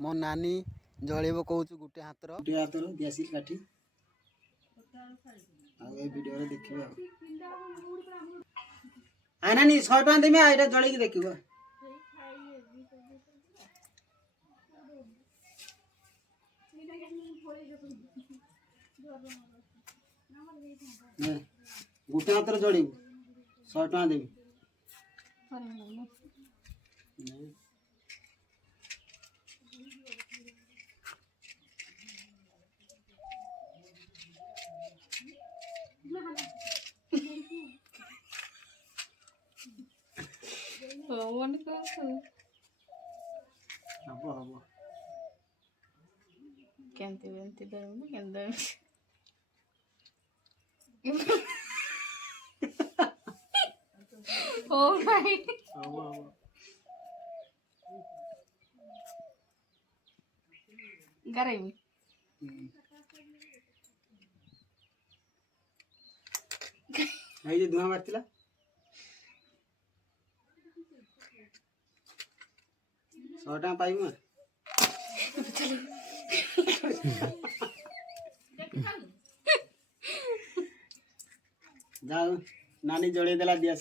मो नानी जलेब कहूँ गोटे हाथर दियासी काठी वीडियो देखिए नानी 100 टका देमी आइटा जले की देखिबो गोटे हाथ जड़े 100 टका देवी गरमी आई जे धुआं बारतिला 100 टका पाइबो जाओ नानी जोड़े देला दिया